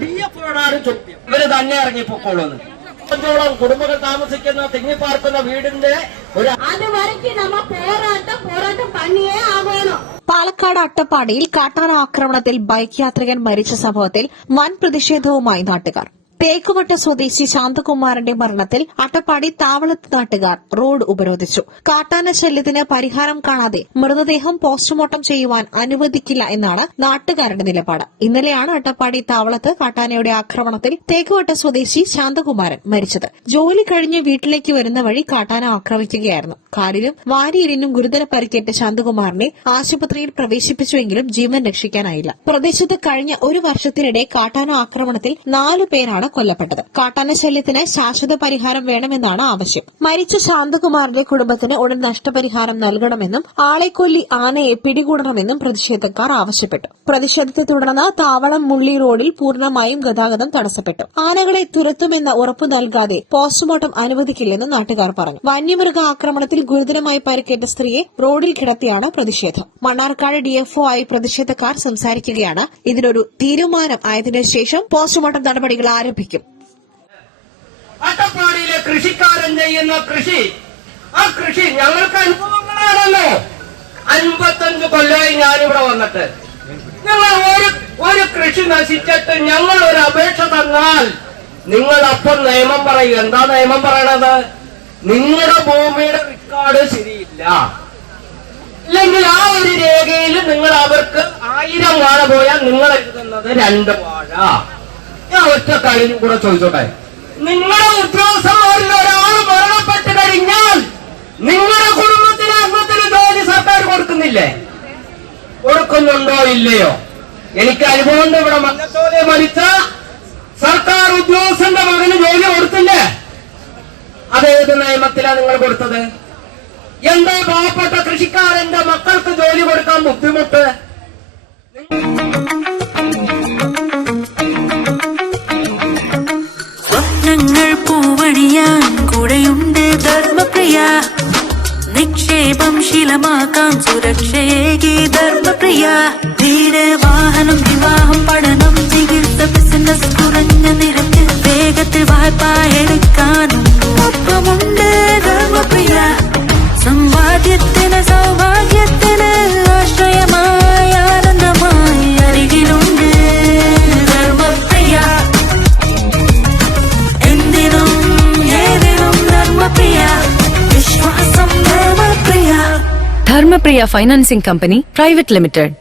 D ചോദ്യം. ഇവർ തന്നെ ഇറങ്ങിപ്പോക്കോളൂന്ന് ോളം കുടുംബങ്ങൾ താമസിക്കുന്ന തിങ്ങിപ്പാർക്കുന്ന വീടിന്റെ ഒരു അതുവരയ്ക്ക് നമ്മ പോരാട്ടം പോരാട്ടം പണിയേ ആകണം പാലക്കാട് അട്ടപ്പാടിയിൽ കാട്ടാന ആക്രമണത്തിൽ ബൈക്ക് യാത്രികൻ മരിച്ച സംഭവത്തിൽ വൻ പ്രതിഷേധവുമായി നാട്ടുകാർ. തേക്കുവട്ട സ്വദേശി ശാന്തകുമാറിന്റെ മരണത്തിൽ അട്ടപ്പാടി താവളത്ത് നാട്ടുകാർ റോഡ് ഉപരോധിച്ചു. കാട്ടാന ശല്യത്തിന് പരിഹാരം കാണാതെ മൃതദേഹം പോസ്റ്റ്മോർട്ടം ചെയ്യുവാൻ അനുവദിക്കില്ല എന്നാണ് നാട്ടുകാരുടെ നിലപാട്. ഇന്നലെയാണ് അട്ടപ്പാടി താവളത്ത് കാട്ടാനയുടെ ആക്രമണത്തിൽ തേക്കുവട്ട സ്വദേശി ശാന്തകുമാരൻ മരിച്ചത്. ജോലി കഴിഞ്ഞ് വീട്ടിലേക്ക് വരുന്ന വഴി കാട്ടാന ആക്രമിക്കുകയായിരുന്നു. കാലിലും വാരിയിലിനും ഗുരുതര പരിക്കേറ്റ ശാന്തകുമാറിനെ ആശുപത്രിയിൽ പ്രവേശിപ്പിച്ചുവെങ്കിലും ജീവൻ രക്ഷിക്കാനായില്ല. പ്രദേശത്ത് കഴിഞ്ഞ ഒരു വർഷത്തിനിടെ കാട്ടാന ആക്രമണത്തിൽ നാലു പേരാണ് കൊല്ലപ്പെട്ടത്. കാട്ടാന ശല്യത്തിന് ശാശ്വത പരിഹാരം വേണമെന്നാണ് ആവശ്യം. മരിച്ച ശാന്തകുമാറിന്റെ കുടുംബത്തിന് ഉടൻ നഷ്ടപരിഹാരം നൽകണമെന്നും ആളെ കൊല്ലി ആനയെ പിടികൂടണമെന്നും പ്രതിഷേധക്കാർ ആവശ്യപ്പെട്ടു. പ്രതിഷേധത്തെ തുടർന്ന് താവളം മുള്ളി റോഡിൽ പൂർണമായും ഗതാഗതം തടസ്സപ്പെട്ടു. ആനകളെ തുരത്തുമെന്ന ഉറപ്പു നൽകാതെ പോസ്റ്റ്മോർട്ടം അനുവദിക്കില്ലെന്നും നാട്ടുകാർ പറഞ്ഞു. വന്യമൃഗ ആക്രമണത്തിൽ ഗുരുതരമായി പരിക്കേറ്റ സ്ത്രീയെ റോഡിൽ കിടത്തിയാണ് പ്രതിഷേധം. മണ്ണാർക്കാട് ഡിഎഫ്ഒ ആയി പ്രതിഷേധക്കാർ സംസാരിക്കുകയാണ്. ഇതിനൊരു തീരുമാനം ആയതിനു ശേഷം പോസ്റ്റ്മോർട്ടം നടപടികൾ ആരംഭിക്കും അട്ടപ്പാടിയിലെ കൃഷിക്കാരൻ ചെയ്യുന്ന കൃഷി ആ കൃഷി ഞങ്ങൾക്ക് അനുഭവങ്ങളാണല്ലോ. അൻപത്തഞ്ച് കൊല്ലമായി ഞാനിവിടെ വന്നിട്ട്. നിങ്ങൾ ഒരു ഒരു കൃഷി നശിച്ചിട്ട് ഞങ്ങൾ ഒരു അപേക്ഷ തന്നാൽ നിങ്ങൾ അപ്പം നിയമം പറയും. എന്താ നിയമം പറയണത്? നിങ്ങളുടെ ഭൂമിയുടെ റെക്കോർഡ് ശരിയില്ല. അല്ലെങ്കിൽ ആ ഒരു രേഖയിൽ നിങ്ങൾ അവർക്ക് ആയിരം വാഴ പോയാൽ നിങ്ങൾ എഴുതുന്നത് രണ്ട് വാഴ. ഒറ്റ കാര്യം കൂടെ ചോദിച്ചോട്ടെ? നിങ്ങളുടെ ഉദ്യോഗസ്ഥന്മാരിൽ ഒരാൾ മരണപ്പെട്ട് കഴിഞ്ഞാൽ നിങ്ങളുടെ കുടുംബത്തിലെ അംഗത്തിന് ജോലി സർക്കാർ കൊടുക്കുന്നില്ലേ? കൊടുക്കുന്നുണ്ടോ ഇല്ലയോ? എനിക്ക് അനുഭവമുണ്ട് ഇവിടെ മന്നത്തോലെ മരിച്ച സർക്കാർ ഉദ്യോഗസ്ഥന്റെ മകന് ജോലി കൊടുത്തില്ലേ? അതേത് നിയമത്തിലാണ് നിങ്ങൾ കൊടുത്തത്? എന്താ പാവപ്പെട്ട കൃഷിക്കാരന്റെ മക്കൾക്ക് ജോലി കൊടുക്കാൻ ബുദ്ധിമുട്ട്? സ്വപ്നങ്ങൾ പൂവണിയാൻ കൂടെയുണ്ട് ധർമ്മപ്രിയ. നിക്ഷേപം ശീലമാക്കാം സുരക്ഷയേകി ധർമ്മപ്രിയ. വീട് വാഹനം വിവാഹം പഠനം ചികിത്സ ബിസിനസ് കുറഞ്ഞ നിരക്കിൽ വേഗത്തിൽ വായ്പ എടുക്കാനും ഒപ്പമുണ്ട് Dharmapriya. സമ്പാദ്യത്തിന് Dharmapriya financing company private limited.